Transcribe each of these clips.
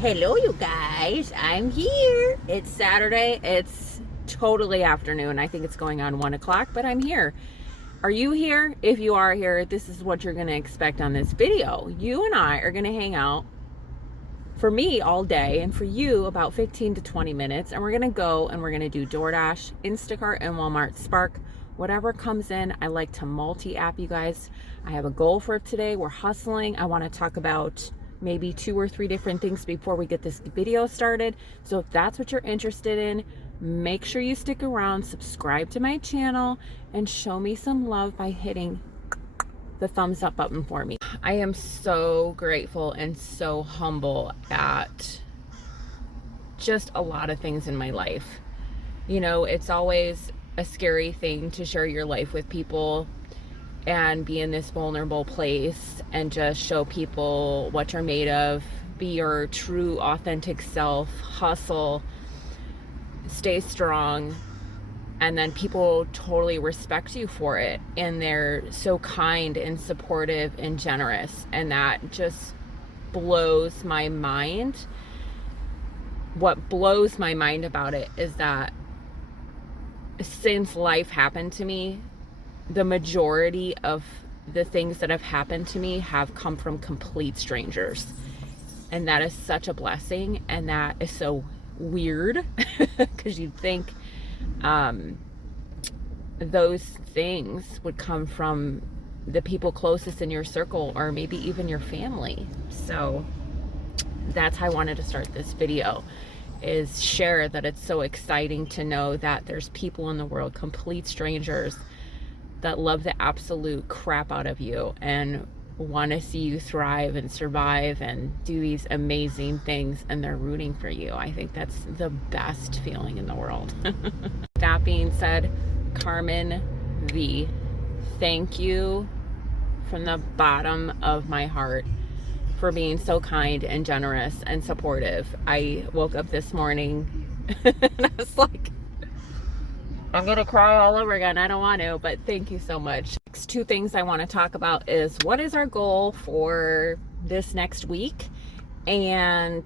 Hello, you guys. I'm here. It's Saturday. It's totally afternoon. I think it's going on 1 o'clock, but I'm here. Are you here? If you are here, this is what you're going to expect on this video. You and I are going to hang out for me all day, and for you about 15 to 20 minutes. And we're going to go and we're going to do DoorDash, Instacart, and Walmart Spark. Whatever comes in, I like to multi-app, you guys. I have a goal for today. We're hustling. I want to talk about maybe 2 or 3 different things before we get this video started. So if that's what you're interested in, make sure you stick around, subscribe to my channel, and show me some love by hitting the thumbs up button for me. I am so grateful and so humble at just a lot of things in my life. You know, it's always a scary thing to share your life with people and be in this vulnerable place and just show people what you're made of, be your true authentic self, hustle, stay strong, and then people totally respect you for it, and they're so kind and supportive and generous, and that just blows my mind. What blows my mind about it is that since life happened to me, the majority of the things that have happened to me have come from complete strangers. And that is such a blessing. And that is so weird because you'd think those things would come from the people closest in your circle or maybe even your family. So that's how I wanted to start this video, is share that it's so exciting to know that there's people in the world, complete strangers, that love the absolute crap out of you and want to see you thrive and survive and do these amazing things, and they're rooting for you. I think that's the best feeling in the world. That being said, Carmen V, thank you from the bottom of my heart for being so kind and generous and supportive. I woke up this morning and I was like, I'm gonna cry all over again. I don't want to, but thank you so much. Next 2 things I want to talk about is what is our goal for this next week, and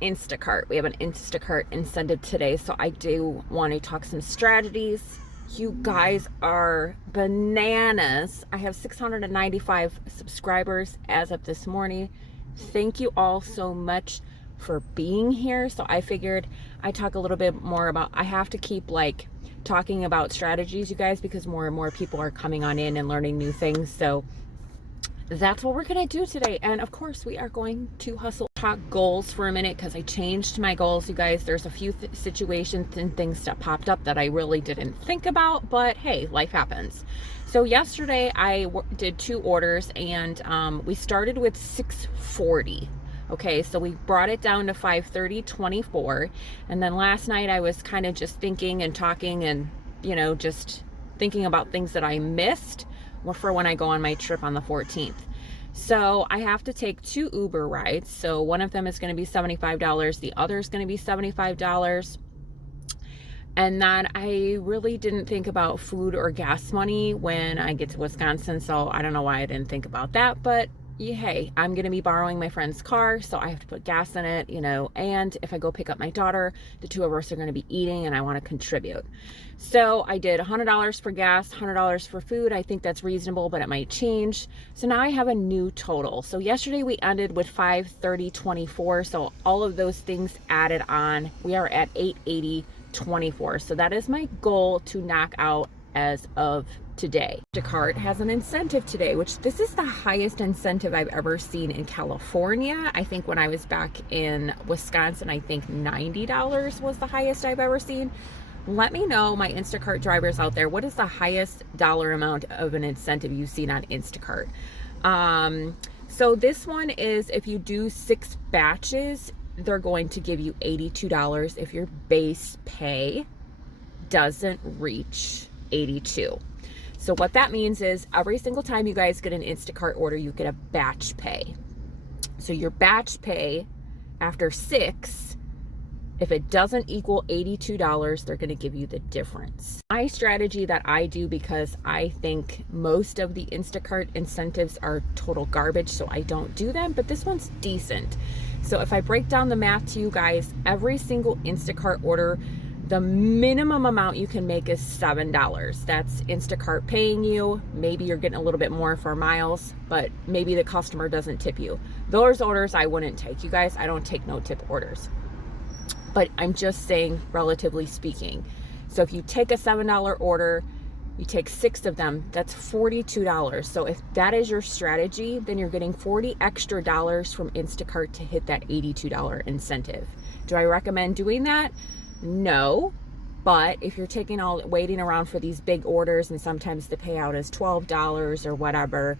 Instacart. We have an Instacart incentive today, so I do want to talk some strategies. You guys are bananas. I have 695 subscribers as of this morning. Thank you all so much for being here. So I figured I'd talk a little bit more about, I have to keep like talking about strategies, you guys, because more and more people are coming on in and learning new things. So that's what we're gonna do today. And of course we are going to hustle. Talk goals for a minute because I changed my goals, you guys. There's a few situations and things that popped up that I really didn't think about, but hey, life happens. So yesterday I did 2 orders, and we started with $640. Okay, so we brought it down to $530.24, and then last night I was kind of just thinking and talking and, you know, just thinking about things that I missed for when I go on my trip on the 14th. So I have to take 2 Uber rides. So one of them is going to be $75, the other is going to be $75. And then I really didn't think about food or gas money when I get to Wisconsin, so I don't know why I didn't think about that, but hey, I'm going to be borrowing my friend's car, so I have to put gas in it, you know, and if I go pick up my daughter, the 2 of us are going to be eating, and I want to contribute. So I did $100 for gas, $100 for food. I think that's reasonable, but it might change. So now I have a new total. So yesterday we ended with $530.24, so all of those things added on, we are at $880.24. So that is my goal to knock out as of today. Instacart has an incentive today, which this is the highest incentive I've ever seen in California. I think when I was back in Wisconsin, I think $90 was the highest I've ever seen. Let me know, my Instacart drivers out there, what is the highest dollar amount of an incentive you've seen on Instacart? So this one is if you do 6 batches, they're going to give you $82 if your base pay doesn't reach 82. So what that means is every single time you guys get an Instacart order, you get a batch pay. So your batch pay after 6 If it doesn't equal $82, they're going to give you the difference. My strategy that I do, because I think most of the Instacart incentives are total garbage, so I don't do them, but this one's decent. So if I break down the math to you guys, every single Instacart order, the minimum amount you can make is $7. That's Instacart paying you. Maybe you're getting a little bit more for miles, but maybe the customer doesn't tip you. Those orders I wouldn't take. You guys, I don't take no tip orders. But I'm just saying, relatively speaking. So if you take a $7 order, you take 6 of them, that's $42. So if that is your strategy, then you're getting $40 extra from Instacart to hit that $82 incentive. Do I recommend doing that? No. But if you're waiting around for these big orders, and sometimes the payout is $12 or whatever,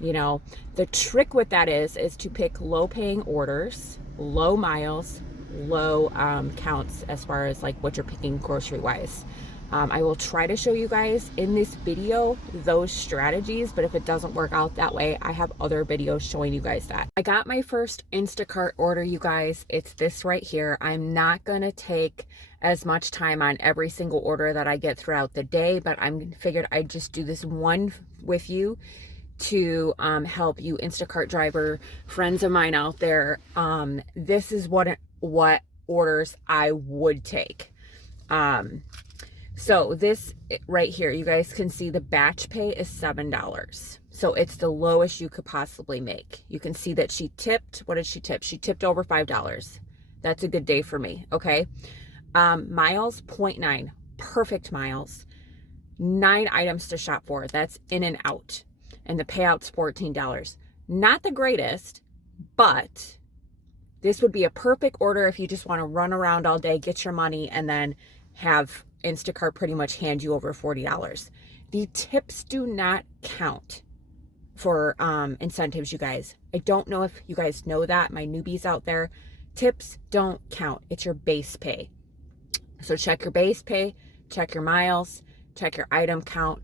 the trick with that is to pick low paying orders, low miles, low counts as far as like what you're picking grocery wise. I will try to show you guys in this video those strategies, but if it doesn't work out that way, I have other videos showing you guys that. I got my first Instacart order, you guys. It's this right here. I'm not gonna take as much time on every single order that I get throughout the day, but I'm figured I'd just do this one with you to help you Instacart driver friends of mine out there. This is what orders I would take. So this right here, you guys can see the batch pay is $7. So it's the lowest you could possibly make. You can see that she tipped. What did she tip? She tipped over $5. That's a good day for me. Okay. Miles, 0.9, perfect miles. 9 items to shop for. That's in and out. And the payout's $14. Not the greatest, but this would be a perfect order if you just want to run around all day, get your money, and then have Instacart pretty much hand you over $40. The tips do not count for incentives, you guys. I don't know if you guys know that, my newbies out there. Tips don't count. It's your base pay. So check your base pay, check your miles, check your item count.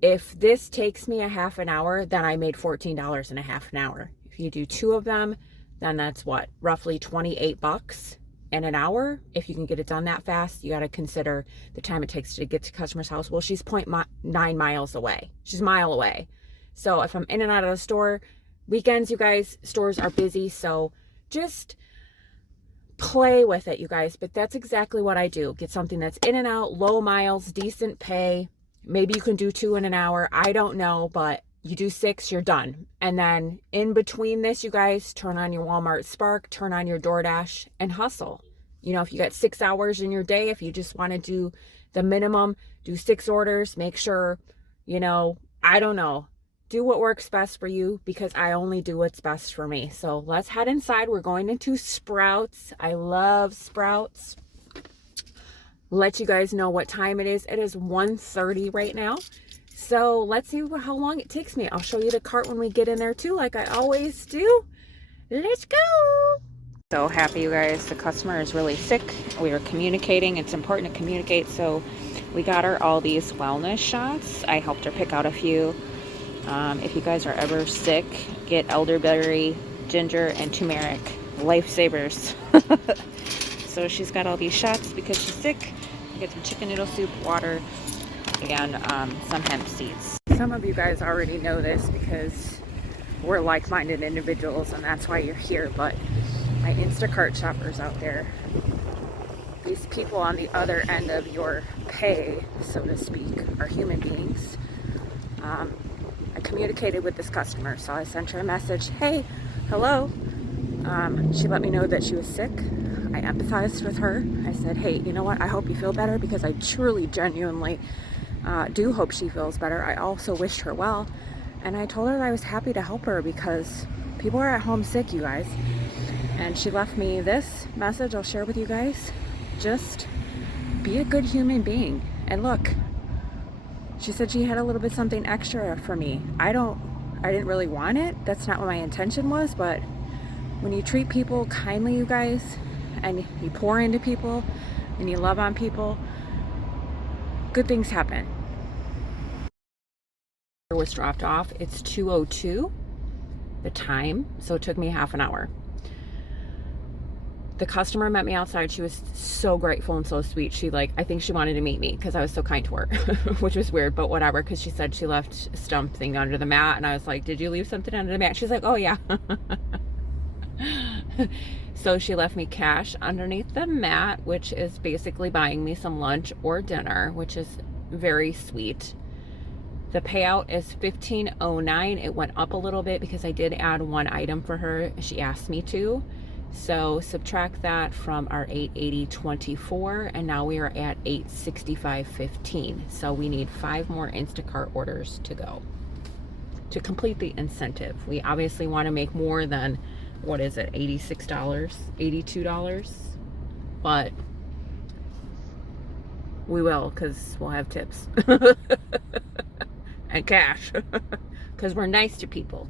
If this takes me a half an hour, then I made $14 in a half an hour. If you do 2 of them, then that's what? Roughly $28 in an hour. If you can get it done that fast, you got to consider the time it takes to get to customer's house. Well, she's 0.9 miles away. She's a mile away. So if I'm in and out of the store, weekends, you guys, stores are busy. So just play with it, you guys. But that's exactly what I do. Get something that's in and out, low miles, decent pay. Maybe you can do 2 in an hour. I don't know, but you do 6, you're done. And then in between this, you guys, turn on your Walmart Spark, turn on your DoorDash, and hustle. If you got 6 hours in your day, if you just want to do the minimum, do 6 orders, make sure, I don't know, do what works best for you, because I only do what's best for me. So let's head inside. We're going into Sprouts. I love Sprouts. Let you guys know what time it is. It is 1:30 right now. So let's see how long it takes me. I'll show you the cart when we get in there too, like I always do. Let's go. So happy, you guys. The customer is really sick. We are communicating. It's important to communicate. So we got her all these wellness shots. I helped her pick out a few. If you guys are ever sick, get elderberry, ginger, and turmeric. Lifesavers. So she's got all these shots because she's sick. Get some chicken noodle soup, water, and some hemp seeds. Some of you guys already know this because we're like-minded individuals, and that's why you're here. But my Instacart shoppers out there, these people on the other end of your pay, so to speak, are human beings. I communicated with this customer, so I sent her a message. Hey, hello. She let me know that she was sick. I empathized with her. I said, hey, you know what? I hope you feel better, because I truly, genuinely do hope she feels better. I also wished her well. And I told her that I was happy to help her because people are at home sick, you guys. And she left me this message I'll share with you guys. Just be a good human being. And look, she said she had a little bit something extra for me. I didn't really want it. That's not what my intention was. But when you treat people kindly, you guys, and you pour into people and you love on people, good things happen. It was dropped off. It's 2:02 the time, so it took me half an hour. The customer met me outside. She was so grateful and so sweet. She I think she wanted to meet me because I was so kind to her, which was weird, but whatever, because she said she left something under the mat, and I was like, did you leave something under the mat? She's like, oh yeah. So she left me cash underneath the mat, which is basically buying me some lunch or dinner, which is very sweet. The payout is $15.09. It went up a little bit because I did add one item for her. She asked me to. So subtract that from our $880.24, and now we are at $865.15. So we need 5 more Instacart orders to go to complete the incentive. We obviously want to make more than, what is it, $86, $82, but we will, because we'll have tips and cash, because we're nice to people.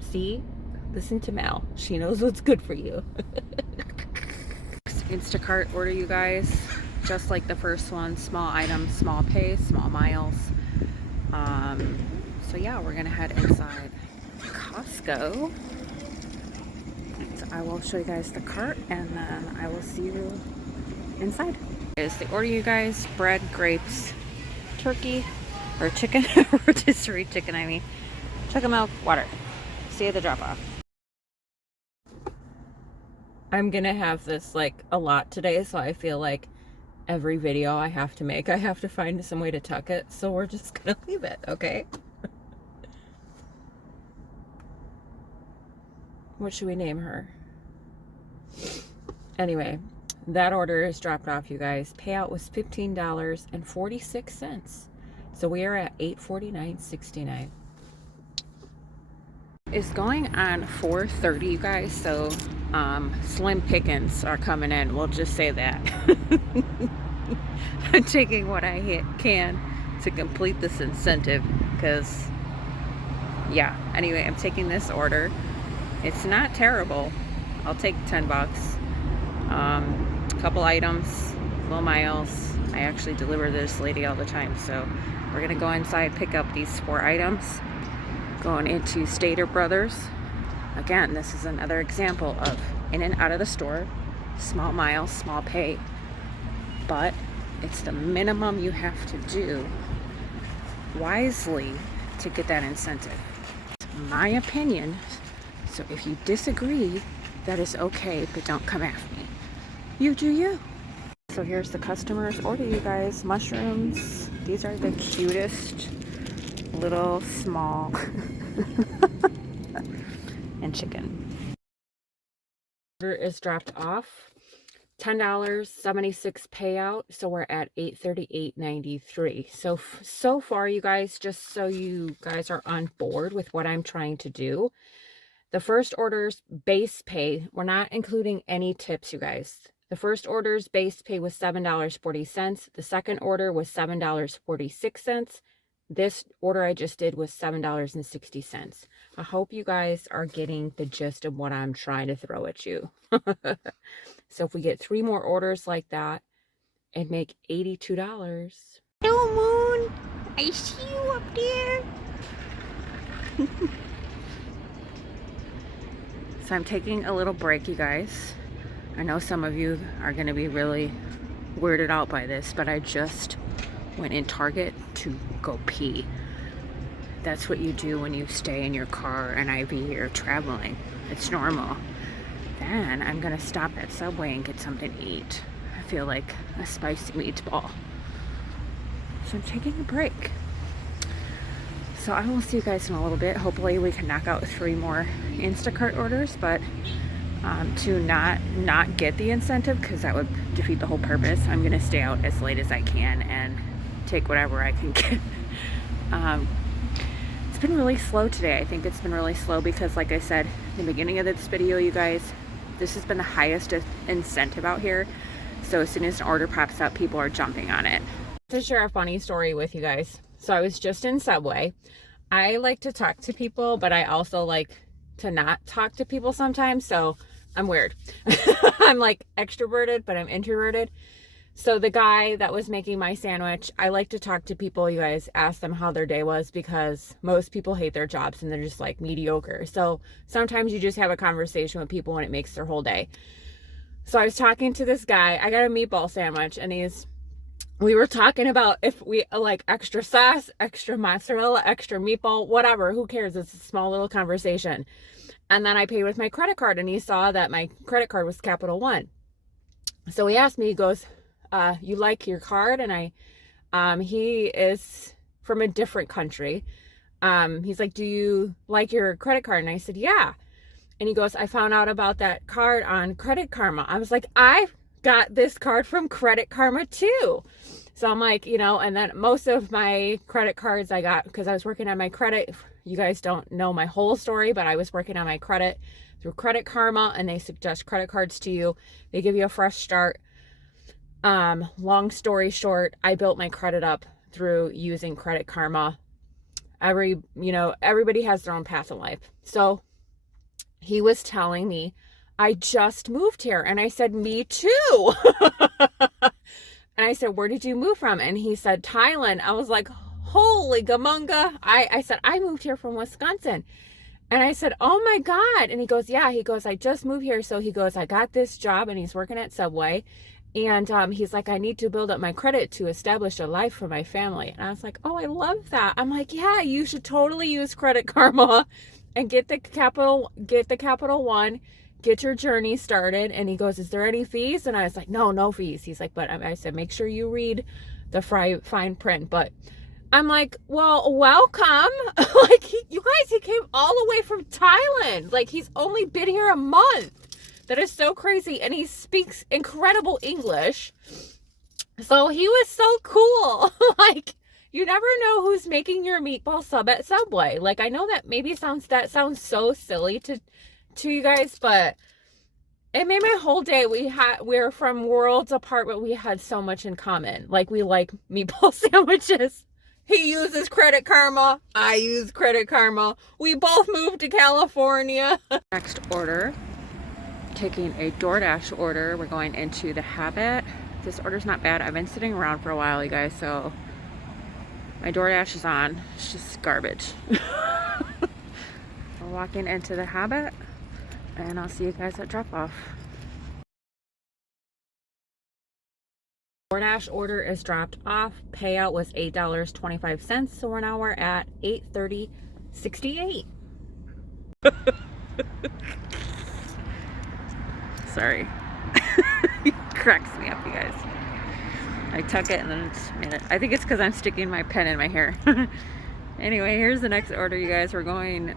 See? Listen to Mel. She knows what's good for you. Instacart order, you guys. Just like the first one, small items, small pay, small miles. So yeah, we're gonna head inside Costco. So I will show you guys the cart, and then I will see you inside. Is the order, you guys: bread, grapes, turkey, or chicken, rotisserie chicken, I mean, chocolate milk, water. See you at the drop off. I'm gonna have this a lot today, so I feel like every video I have to make, I have to find some way to tuck it, so we're just gonna leave it, okay? What should we name her? Anyway, that order is dropped off, you guys. Payout was $15.46. So we are at $849.69. It's going on 4:30, you guys, so slim pickings are coming in. We'll just say that. I'm taking what I can to complete this incentive, because yeah, anyway, I'm taking this order. It's not terrible. I'll take 10 bucks. Couple items, low miles. I actually deliver this lady all the time, so we're gonna go inside, pick up these 4 items. Going into Stater Brothers. Again, this is another example of in and out of the store, small miles, small pay, but it's the minimum you have to do wisely to get that incentive. It's my opinion, so if you disagree, that is okay, but don't come after me. You do you. So here's the customer's order, you guys. Mushrooms. These are the cutest little small and chicken. Order is dropped off. $10.76 payout, so we're at $838.93. So far, you guys, just so you guys are on board with what I'm trying to do, the first order's base pay, we're not including any tips, you guys. The first order's base pay was $7.40. The second order was $7.46. This order I just did was $7.60. I hope you guys are getting the gist of what I'm trying to throw at you. So if we get 3 more orders like that, it'd make $82. Hello, Moon. I see you up there. So I'm taking a little break, you guys. I know some of you are going to be really weirded out by this, but I just went in Target to go pee. That's what you do when you stay in your car and IV or traveling. It's normal. Then I'm gonna stop at Subway and get something to eat. I feel like a spicy meatball. So I'm taking a break. So I will see you guys in a little bit. Hopefully we can knock out 3 more Instacart orders, but to not get the incentive, because that would defeat the whole purpose, I'm gonna stay out as late as I can and take whatever I can get. It's been really slow today. I think it's been really slow because, like I said in the beginning of this video, you guys, this has been the highest incentive out here. So as soon as an order pops up, people are jumping on it. To share a funny story with you guys. So I was just in Subway. I like to talk to people, but I also like to not talk to people sometimes. So I'm weird. I'm like extroverted, but I'm introverted. So the guy that was making my sandwich, I like to talk to people, you guys, ask them how their day was, because most people hate their jobs and they're just like mediocre. So sometimes you just have a conversation with people and it makes their whole day. So I was talking to this guy. I got a meatball sandwich, and we were talking about if we like extra sauce, extra mozzarella, extra meatball, whatever. Who cares? It's a small little conversation. And then I paid with my credit card, and he saw that my credit card was Capital One. So he asked me, he goes, you like your card? And he is from a different country. He's like, do you like your credit card? And I said, yeah. And he goes, I found out about that card on Credit Karma. I was like, I got this card from Credit Karma too. So I'm like, and then most of my credit cards I got because I was working on my credit. You guys don't know my whole story, but I was working on my credit through Credit Karma, and they suggest credit cards to you. They give you a fresh start. Long story short, I built my credit up through using Credit Karma. Everybody has their own path in life. So he was telling me, I just moved here. And I said, me too. And I said, where did you move from? And he said, Thailand. I was like, holy gamunga. I said, I moved here from Wisconsin. And I said, oh my God. And he goes, yeah. He goes, I just moved here. So he goes, I got this job, and he's working at Subway. And he's like, I need to build up my credit to establish a life for my family. And I was like, oh, I love that. I'm like, yeah, you should totally use Credit Karma and get the Capital One, get your journey started. And he goes, is there any fees? And I was like, no fees. He's like, but I said, make sure you read the fine print. But I'm like, well, welcome. Like, you guys, he came all the way from Thailand. Like, he's only been here a month. That is so crazy. And he speaks incredible English. So he was so cool. Like, you never know who's making your meatball sub at Subway. Like, I know that maybe sounds so silly to you guys, but it made my whole day. We're from worlds apart, but we had so much in common. Like, we like meatball sandwiches. He uses Credit Karma. I use Credit Karma. We both moved to California. Next order. Taking a DoorDash order. We're going into the Habit. This order's not bad. I've been sitting around for a while, you guys, so my DoorDash is on. It's just garbage. We're walking into the Habit, and I'll see you guys at drop off. DoorDash order is dropped off. Payout was $8.25, so now we're at $8.30.68. Sorry. It cracks me up, you guys. I tuck it and then it's a minute. I think it's because I'm sticking my pen in my hair. Anyway, here's the next order, you guys. We're riding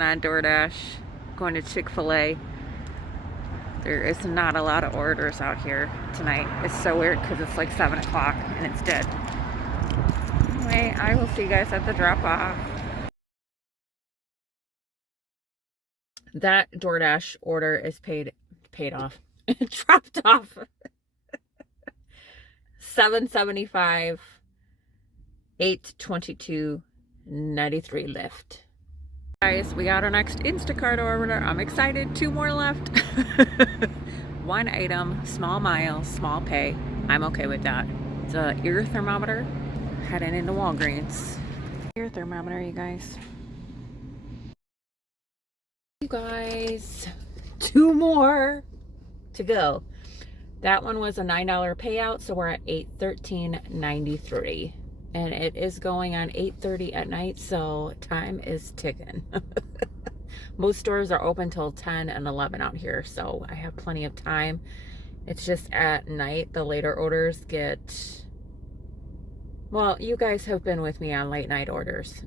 on DoorDash, going to Chick-fil-A. There is not a lot of orders out here tonight. It's so weird because it's like 7 o'clock and it's dead. Anyway, I will see you guys at the drop-off. That DoorDash order is paid off. It dropped off. $7.75, $8.22.93 left. Guys, we got our next Instacart order. I'm excited. 2 more left. 1 item, small miles, small pay. I'm okay with that. It's a ear thermometer. Heading into Walgreens. Ear thermometer, you guys. You guys, 2 more to go. That one was a $9 payout, so we're at $813.93, and it is going on 8:30 at night, so time is ticking. Most stores are open till 10 and 11 out here, so I have plenty of time. It's just at night the later orders get, well, you guys have been with me on late night orders.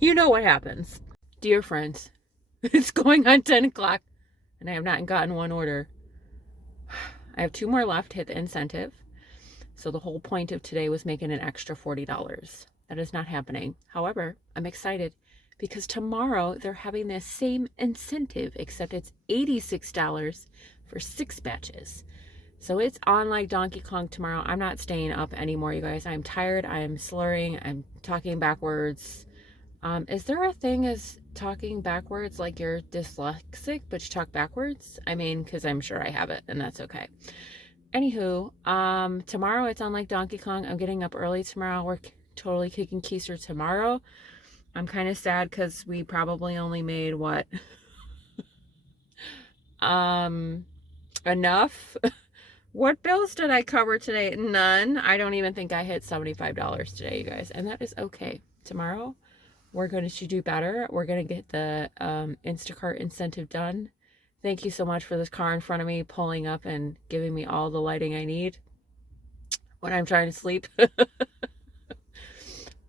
You know what happens. Dear friends, it's going on 10 o'clock and I have not gotten one order. I have 2 more left to hit the incentive. So the whole point of today was making an extra $40. That is not happening. However, I'm excited because tomorrow they're having the same incentive, except it's $86 for 6 batches. So it's on like Donkey Kong tomorrow. I'm not staying up anymore, you guys. I'm tired. I'm slurring. I'm talking backwards. Is there a thing as talking backwards, like you're dyslexic but you talk backwards? I mean, because I'm sure I have it, and that's okay. Anywho, tomorrow it's on like Donkey Kong. I'm getting up early tomorrow. We're totally kicking keister tomorrow. I'm kind of sad because we probably only made what? Enough. What bills did I cover today? None. I don't even think I hit $75 today, you guys. And that is okay. Tomorrow, we're going to do better. We're going to get the Instacart incentive done. Thank you so much for this car in front of me pulling up and giving me all the lighting I need when I'm trying to sleep.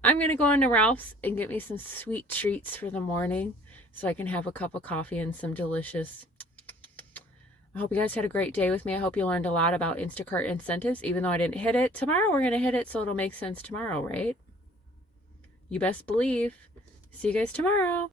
I'm going to go into Ralph's and get me some sweet treats for the morning so I can have a cup of coffee and some delicious. I hope you guys had a great day with me. I hope you learned a lot about Instacart incentives, even though I didn't hit it. Tomorrow we're going to hit it, so it'll make sense tomorrow, right? You best believe. See you guys tomorrow.